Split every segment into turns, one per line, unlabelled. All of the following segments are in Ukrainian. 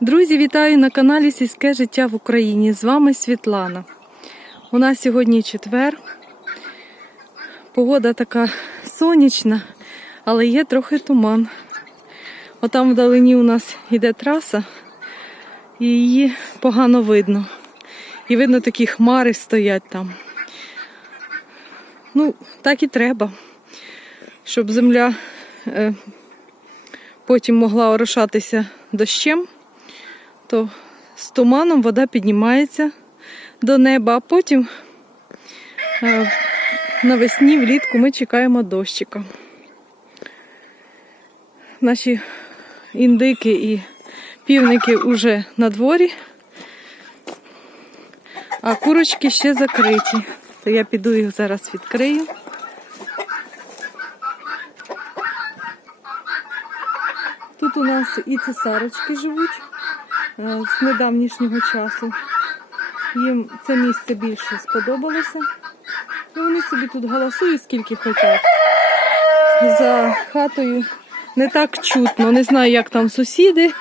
Друзі, вітаю на каналі Сільське життя в Україні. З вами Світлана. У нас сьогодні четвер. Погода така сонячна, але є трохи туман. Отам вдалині у нас йде траса, і її погано видно. І видно, такі хмари стоять там. Ну, так і треба, щоб земля е, потім могла орошатися дощем то з туманом вода піднімається до неба, а потім е, навесні, влітку ми чекаємо дощика. Наші індики і півники вже на дворі, а курочки ще закриті. То я піду їх зараз відкрию. Тут у нас і цесарочки живуть з недавнішнього часу. Їм це місце більше сподобалося. І вони собі тут галасують скільки хочуть. За хатою не так чутно. Не знаю, як там сусіди,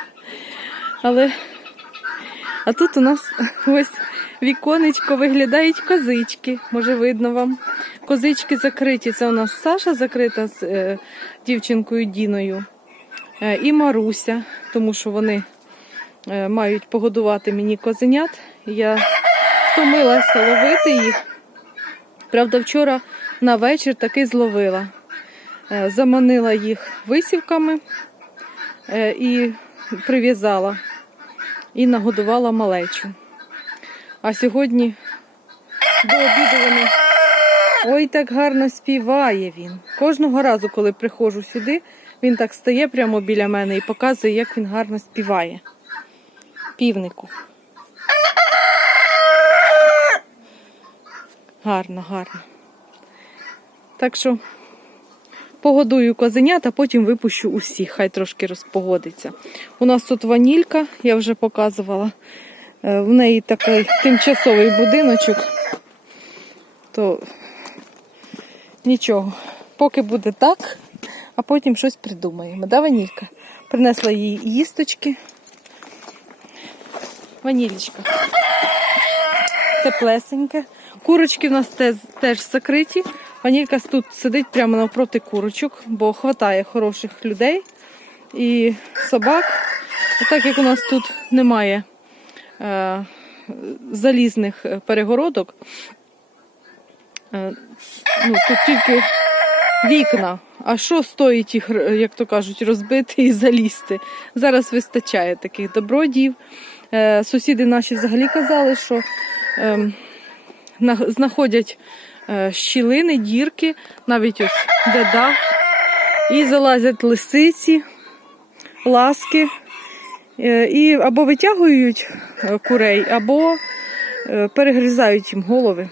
але а тут у нас ось віконечко виглядають козички. Може, видно вам. Козички закриті. Це у нас Саша закрита з е, дівчинкою Діною. Е, і Маруся, тому що вони е, мають погодувати мені козенят. Я втомилася ловити їх. Правда, вчора на вечір таки зловила. Е, Заманила їх висівками е, і прив'язала і нагодувала малечу. А сьогодні до обіду вони. Ой, так гарно співає він. Кожного разу, коли приходжу сюди, він так стає прямо біля мене і показує, як він гарно співає. Півнику. Гарно, гарно. Так що погодую козенят, а потім випущу усіх, хай трошки розпогодиться. У нас тут ванілька, я вже показувала. Е, В неї такий тимчасовий будиночок. То нічого. Поки буде так, а потім щось придумаємо. Да, Ванілька? Принесла їй їсточки. Ванілічка. Теплесеньке. Курочки в нас теж, теж закриті. Ванілька тут сидить прямо навпроти курочок, бо хватає хороших людей і собак. А так як у нас тут немає е, залізних е, перегородок, е, ну, тут тільки вікна. А що стоїть їх, як то кажуть, розбити і залізти? Зараз вистачає таких добродіїв. Е, Сусіди наші взагалі казали, що е, знаходять е, щілини, дірки, навіть ось де дах, і залазять лисиці, ласки, е, і або витягують курей, або е, перегризають їм голови.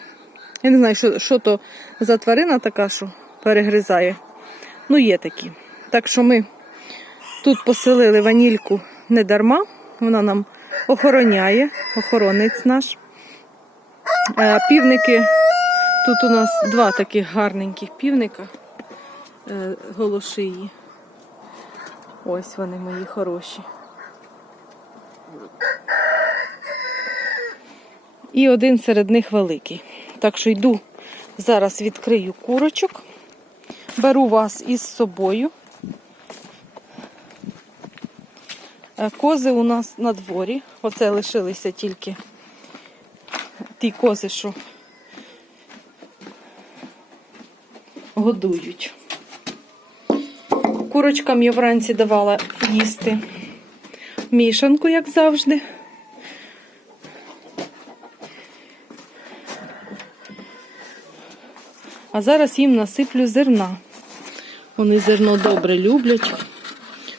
Я не знаю, що, що то за тварина така, що перегризає. Ну, є такі. Так що ми тут поселили ванільку не дарма. Вона нам охороняє, охоронець наш. Е, Півники, тут у нас два таких гарненьких півника е, голошиї. Ось вони мої хороші. І один серед них великий. Так що йду, зараз відкрию курочок. Беру вас із собою. Е, Кози у нас на дворі. Оце лишилися тільки ті кози, що годують. Курочкам я вранці давала їсти мішанку, як завжди. А зараз їм насиплю зерна. Вони зерно добре люблять.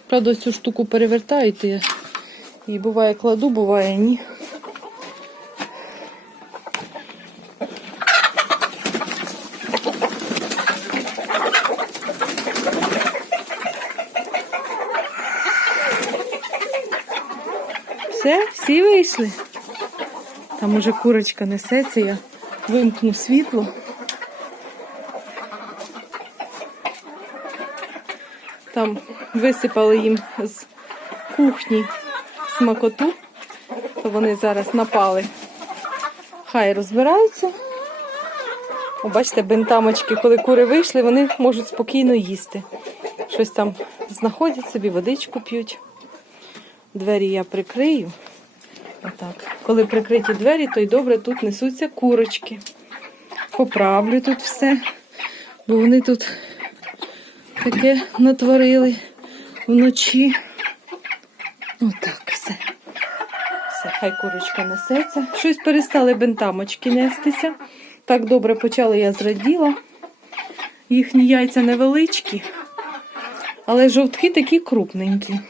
Правда, цю штуку перевертають і, і буває кладу, буває ні. Все, всі вийшли. Там уже курочка несеться, я вимкну світло. Там висипали їм з кухні смакоту, то вони зараз напали. Хай розбираються. О, бачите, бентамочки, коли кури вийшли, вони можуть спокійно їсти. Щось там знаходять собі, водичку п'ють. Двері я прикрию. Отак. Коли прикриті двері, то й добре тут несуться курочки. Поправлю тут все, бо вони тут таке натворили вночі. Отак все. Все, хай курочка несеться. Щось перестали бентамочки нестися. Так добре почали, я зраділа. Їхні яйця невеличкі, але жовтки такі крупненькі.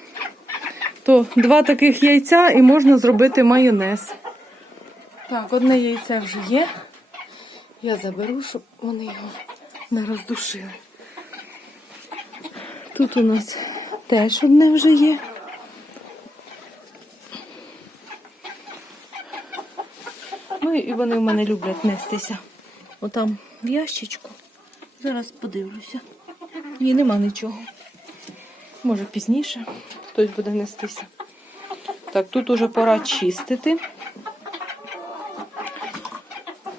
То два таких яйця і можна зробити майонез. Так, одне яйце вже є. Я заберу, щоб вони його не роздушили. Тут у нас теж одне вже є. Ну і вони в мене люблять нестися. Отам в ящичку. Зараз подивлюся. Ні, нема нічого. Може пізніше хтось буде нестися. Так, тут уже пора чистити,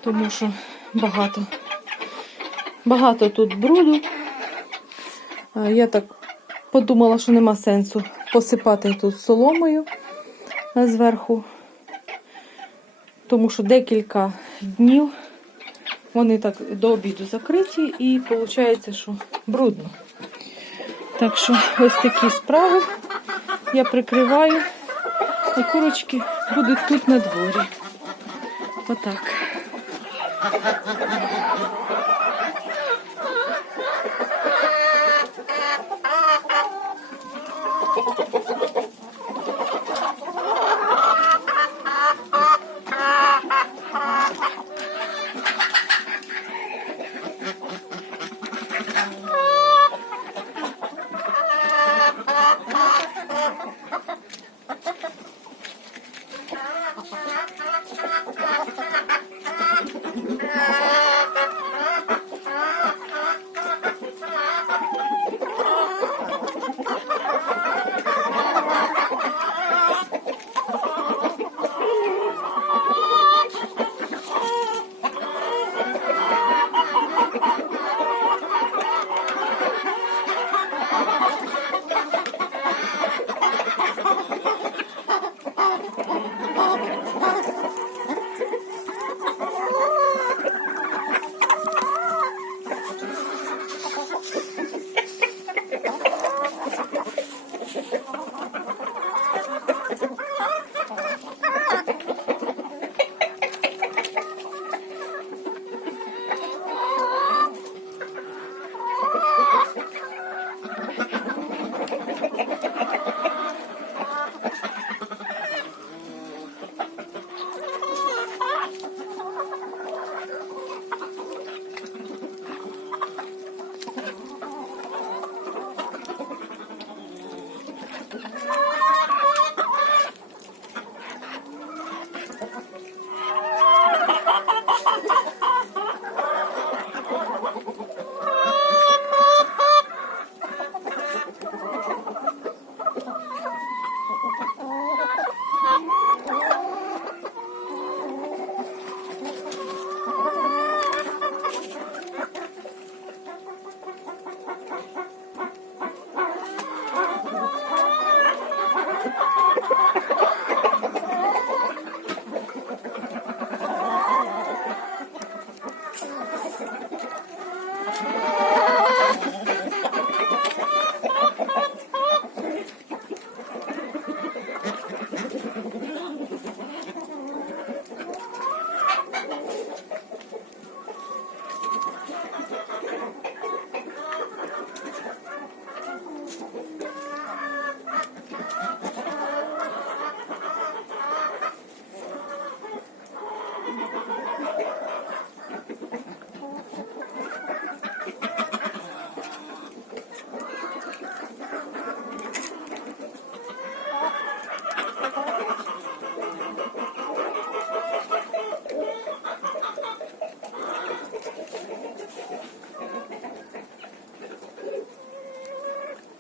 тому що багато, багато тут бруду. Я так подумала, що нема сенсу посипати тут соломою зверху, тому що декілька днів вони так до обіду закриті і виходить, що брудно. Так що ось такі справи я прикриваю, і курочки будуть тут на дворі. Отак.